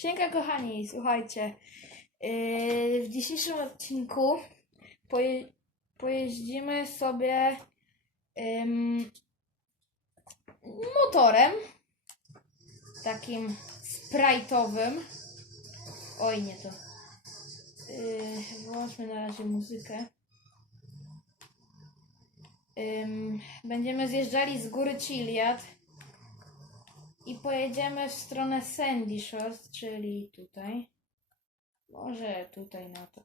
Siemka kochani, słuchajcie. Yy, w dzisiejszym odcinku poje, pojeździmy sobie ym, motorem takim sprite'owym. Oj, nie to. Yy, wyłączmy na razie muzykę. Ym, będziemy zjeżdżali z góry Chiliad i pojedziemy w stronę Sandy Shores, czyli tutaj. Może tutaj na to.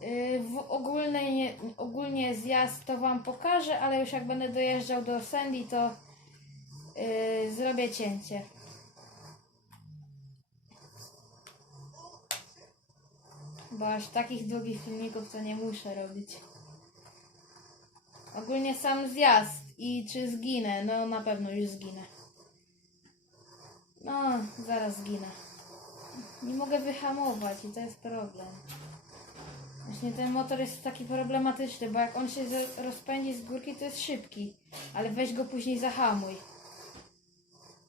Yy, w ogólnej, ogólnie zjazd to Wam pokażę, ale już jak będę dojeżdżał do Sandy, to yy, zrobię cięcie. Bo aż takich długich filmików to nie muszę robić. Ogólnie sam zjazd i czy zginę? No na pewno już zginę. No, zaraz zginę. Nie mogę wyhamować i to jest problem. Właśnie ten motor jest taki problematyczny, bo jak on się rozpędzi z górki, to jest szybki. Ale weź go później zahamuj.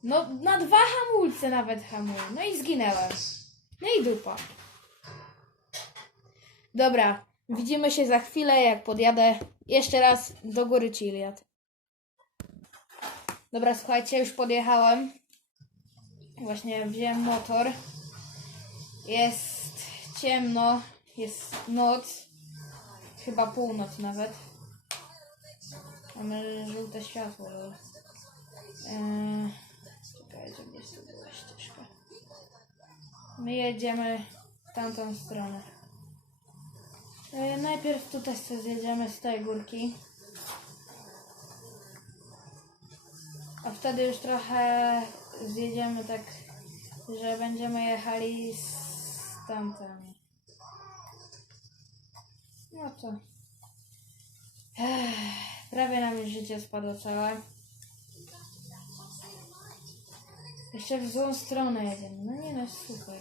No, na dwa hamulce nawet hamuj. No i zginęłem. No i dupa. Dobra, widzimy się za chwilę, jak podjadę jeszcze raz do góry Chiliad. Dobra, słuchajcie, już podjechałem. Właśnie wziąłem motor. Jest ciemno, jest noc. Chyba północ nawet. Mamy żółte światło. Eee, czekajcie, gdzieś tu była ścieżka. My jedziemy w tamtą stronę. E, najpierw tutaj sobie zjedziemy z tej górki. A wtedy już trochę zjedziemy tak, że będziemy jechali z tamtami. No to. Prawie nam już życie spadło całe. Jeszcze w złą stronę jedziemy. No nie no, super.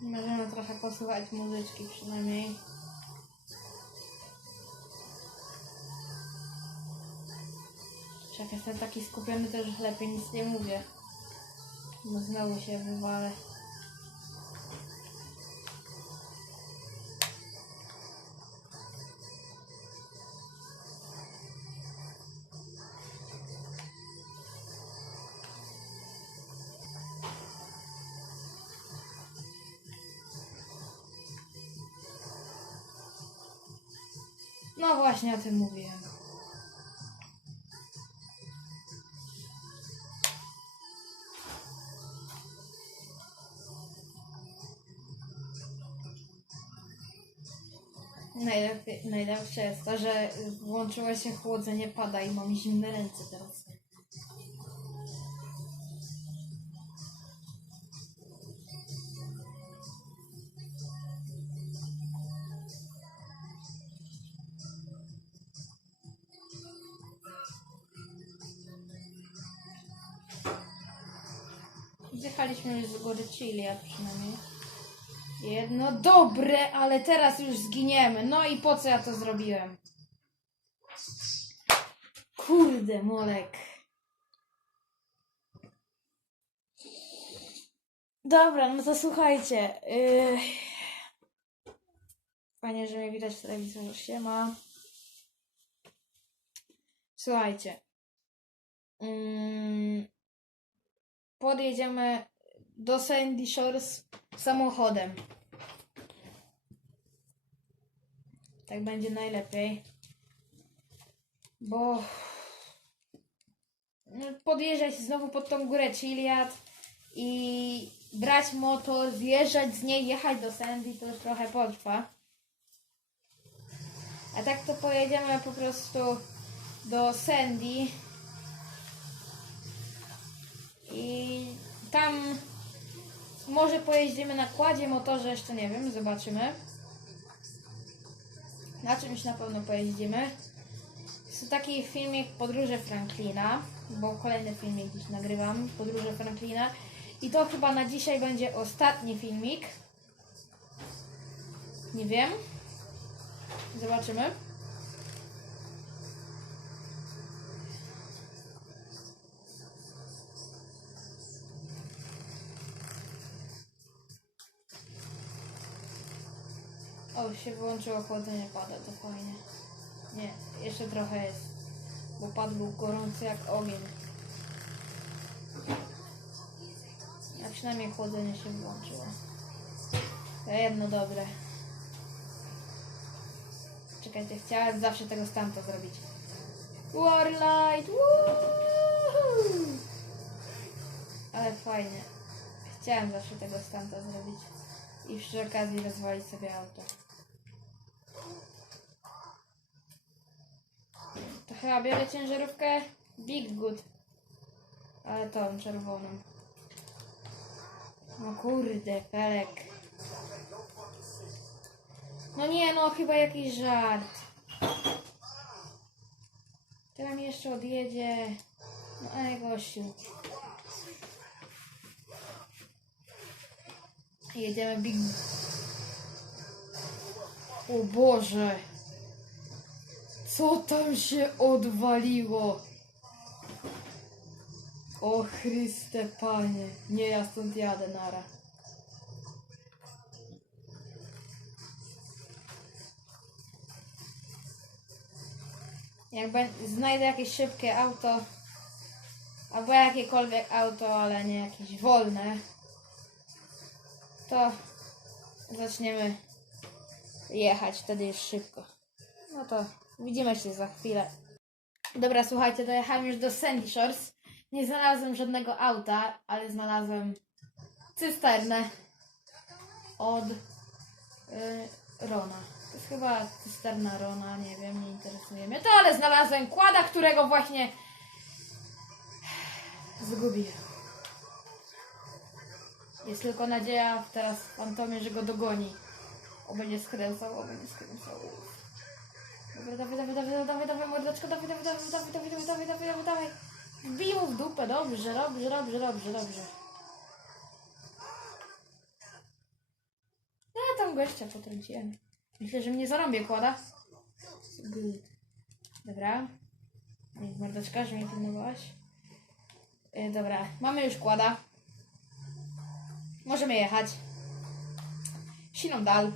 Możemy trochę posłuchać muzyczki przynajmniej. Jak jestem taki skupiony, to już lepiej nic nie mówię. Bo znowu się wywalę. No właśnie o tym mówiłem. Najlepiej, najlepsze jest to, że włączyło się chłodzenie pada i mam zimne ręce teraz. Zjechaliśmy już z góry Chile, przynajmniej. Jedno dobre, ale teraz już zginiemy. No i po co ja to zrobiłem? Kurde, molek. Dobra, no to słuchajcie. Yy... Fajnie, że mnie widać w telewizorze. Siema. Słuchajcie. Mm, podjedziemy do Sandy Shores samochodem. Tak będzie najlepiej. Bo no, podjeżdżać znowu pod tą górę Chiliad i brać motor, zjeżdżać z niej, jechać do Sandy, to już trochę potrwa. A tak to pojedziemy po prostu do Sandy i może pojeździmy na kładzie, motorze, jeszcze nie wiem, zobaczymy. Na czymś na pewno pojeździmy. Jest taki filmik Podróże Franklina, bo kolejny filmik dziś nagrywam, Podróże Franklina. I to chyba na dzisiaj będzie ostatni filmik. Nie wiem. Zobaczymy. O, się wyłączyło chłodzenie pada, to fajnie. Nie, jeszcze trochę jest. Bo pad był gorący jak ogień. A przynajmniej chłodzenie się wyłączyło. To jedno dobre. Czekajcie, chciałem zawsze tego stamta zrobić. Warlight! Woohoo! Ale fajnie. Chciałem zawsze tego stamta zrobić. I przy okazji rozwalić sobie auto. Chyba biorę ciężarówkę Big Good. Ale tą czerwoną. No kurde, Pelek. No nie, no chyba jakiś żart. Teraz jeszcze odjedzie. No ej, gościu. Jedziemy Big... O Boże! Co tam się odwaliło? O Chryste Panie, nie ja stąd jadę nara. Jak znajdę jakieś szybkie auto, albo jakiekolwiek auto, ale nie jakieś wolne, to zaczniemy jechać, wtedy już szybko. No to widzimy się za chwilę. Dobra, słuchajcie, dojechałem już do Sandy Shores. Nie znalazłem żadnego auta, ale znalazłem cysternę od y, Rona. To jest chyba cysterna Rona, nie wiem, nie interesuje mnie to, ale znalazłem kłada, którego właśnie zgubiłem. Jest tylko nadzieja teraz w Fantomie, że go dogoni. O, będzie skręcał, o, będzie skręcał. Dobra, dawaj, dawaj, dawaj, dawaj, dawaj, mordeczko, dawaj, dawaj, dawaj, dawaj, dawaj, dawaj, dawaj, dawaj, dawaj, dawaj. Wbij mu w dupę, dobrze, dobrze, dobrze, dobrze, dobrze. Ja tam gościa potrąciłem. Myślę, że mnie zarąbie kłada. Dobra. Mordeczka, że mnie pilnowałaś. E, dobra, mamy już kłada. Możemy jechać. Siną dal.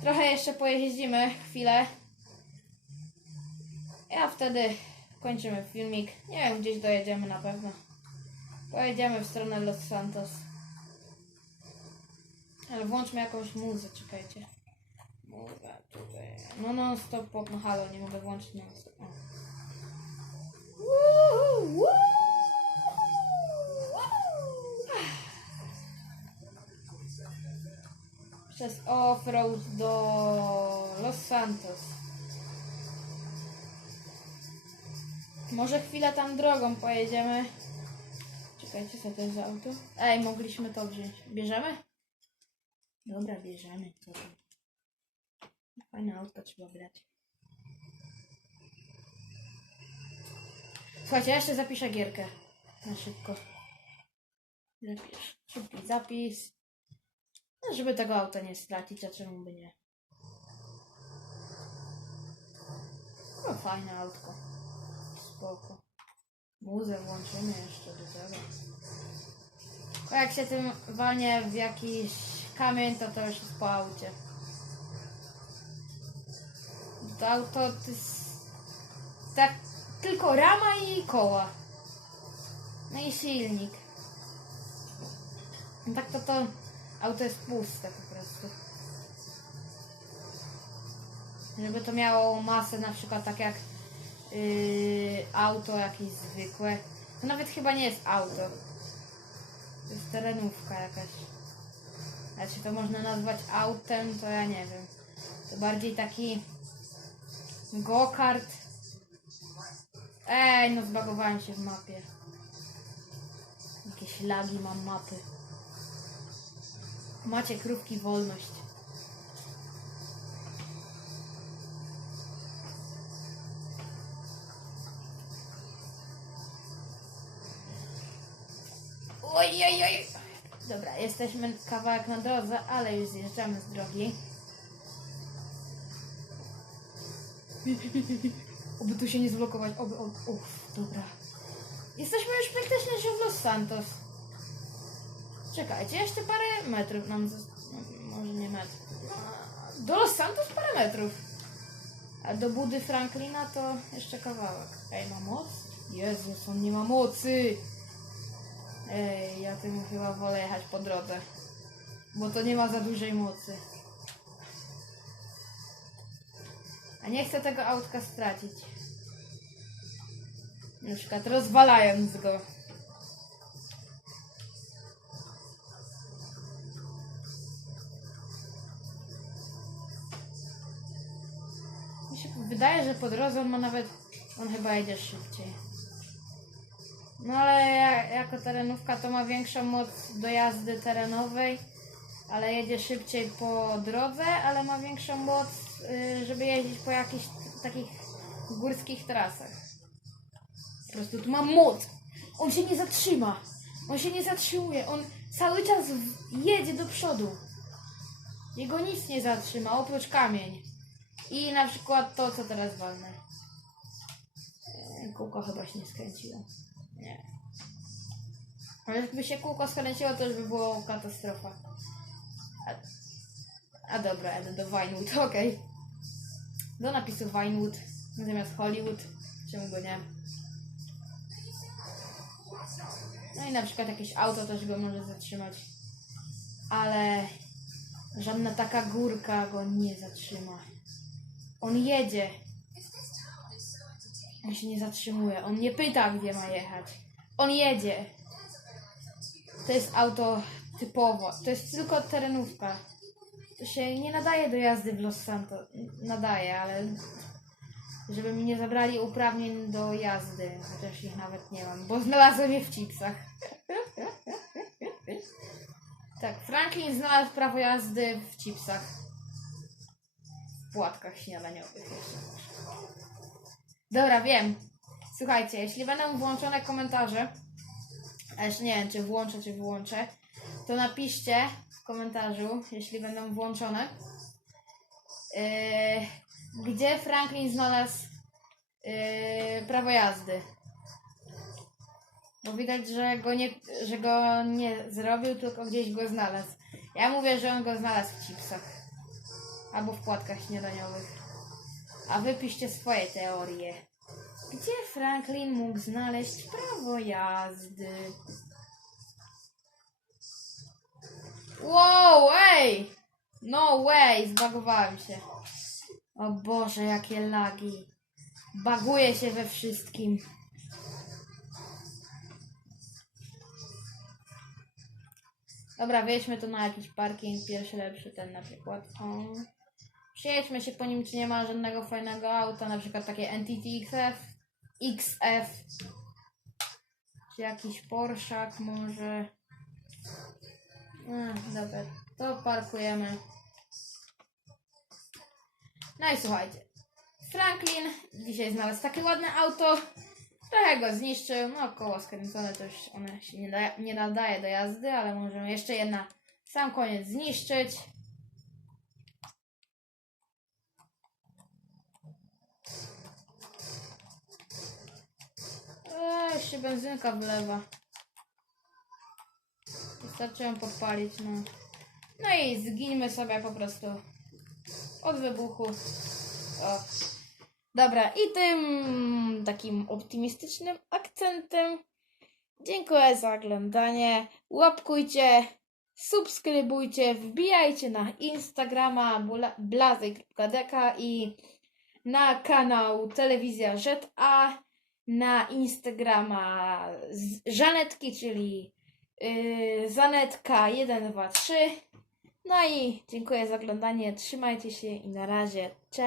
Trochę jeszcze pojeździmy chwilę. Ja wtedy kończymy filmik. Nie wiem, gdzieś dojedziemy na pewno. Pojedziemy w stronę Los Santos. Ale włączmy jakąś muzę, czekajcie. Muza tutaj. No non stop pop, no halo, nie mogę włączyć non stop. Przez off-road do Los Santos. Może chwilę tam drogą pojedziemy. Czekajcie, co to jest za auto? Ej, mogliśmy to wziąć. Bierzemy? Dobra, bierzemy. Fajne auto trzeba brać. Słuchajcie, ja jeszcze zapiszę gierkę. Na szybko. Zapisz. Szybki zapis. No, żeby tego auta nie stracić, a czemu by nie? No, fajne autko. Spoko. Muzę włączymy jeszcze do tego. A jak się tym walnie w jakiś kamień, to to już jest po aucie. To auto to jest tak tylko rama i koła. No i silnik. No tak to to auto jest puste po prostu. Żeby to miało masę na przykład tak jak yy, auto jakieś zwykłe. To nawet chyba nie jest auto. To jest terenówka jakaś. A czy to można nazwać autem, to ja nie wiem. To bardziej taki go-kart. Ej, no zbagowałem się w mapie. Jakieś lagi mam mapy. Macie krówki wolność. Oj, oj, oj. Dobra, jesteśmy kawałek na drodze, ale już zjeżdżamy z drogi. Oby tu się nie zblokować, oby, oby, uff, dobra. Jesteśmy już praktycznie że w Los Santos. Czekajcie, jeszcze parę metrów nam no, może nie metr. No, Do Los Santos parę metrów. A do budy Franklina to jeszcze kawałek. Ej, ma moc? Jezus, on nie ma mocy! Ej, ja tym chyba wolę jechać po drodze. Bo to nie ma za dużej mocy. A nie chcę tego autka stracić. Na przykład rozwalając go. Mi się wydaje, że po drodze on ma nawet... On chyba jedzie szybciej. No ale ja, jako terenówka to ma większą moc do jazdy terenowej, ale jedzie szybciej po drodze, ale ma większą moc, y, żeby jeździć po jakichś takich górskich trasach. Po prostu tu ma moc. On się nie zatrzyma. On się nie zatrzymuje. On cały czas jedzie do przodu. Jego nic nie zatrzyma, oprócz kamień. I na przykład to, co teraz walnę. E, Kółko chyba się nie skręciło. Nie. Ale jakby się kółko skręciło, to już by było katastrofa. A, a dobra, jadę do Vinewood, okej. Do napisu Vinewood zamiast Hollywood. Czemu go nie? No i na przykład jakieś auto też go może zatrzymać. Ale żadna taka górka go nie zatrzyma. On jedzie. On się nie zatrzymuje. On nie pyta, gdzie ma jechać. On jedzie. To jest auto typowo. To jest tylko terenówka. To się nie nadaje do jazdy w Los Santos. Nadaje, ale żeby mi nie zabrali uprawnień do jazdy, chociaż ich nawet nie mam, bo znalazłem je w chipsach. tak, Franklin znalazł prawo jazdy w chipsach. W płatkach śniadaniowych jeszcze. Dobra, wiem. Słuchajcie, jeśli będą włączone komentarze, a jeszcze nie wiem, czy włączę, czy wyłączę, to napiszcie w komentarzu, jeśli będą włączone, yy, gdzie Franklin znalazł yy, prawo jazdy. Bo widać, że go, nie, że go nie zrobił, tylko gdzieś go znalazł. Ja mówię, że on go znalazł w chipsach. Albo w płatkach śniadaniowych. A wy piszcie swoje teorie. Gdzie Franklin mógł znaleźć prawo jazdy? Wow, ej! No way, zbagowałem się. O Boże, jakie lagi. Baguję się we wszystkim. Dobra, wjedźmy tu na jakiś parking, pierwszy lepszy, ten na przykład. O. Przejedźmy się po nim, czy nie ma żadnego fajnego auta, na przykład takie NTT XF, XF, czy jakiś Porszak może. Dobra, to parkujemy. No i słuchajcie, Franklin dzisiaj znalazł takie ładne auto, trochę go zniszczył, no koło skręcone to już one się nie, da, nie nadaje do jazdy, ale możemy jeszcze jedna sam koniec zniszczyć. Eee, się benzynka wlewa. Wystarczy ją podpalić, no. No i zginimy sobie po prostu od wybuchu. O. Dobra, i tym takim optymistycznym akcentem dziękuję za oglądanie. Łapkujcie, subskrybujcie, wbijajcie na Instagrama blazy.deka i na kanał Telewizja ZA, na Instagrama Żanetki, czyli yy, Zanetka 123. No i dziękuję za oglądanie. Trzymajcie się i na razie. Cześć!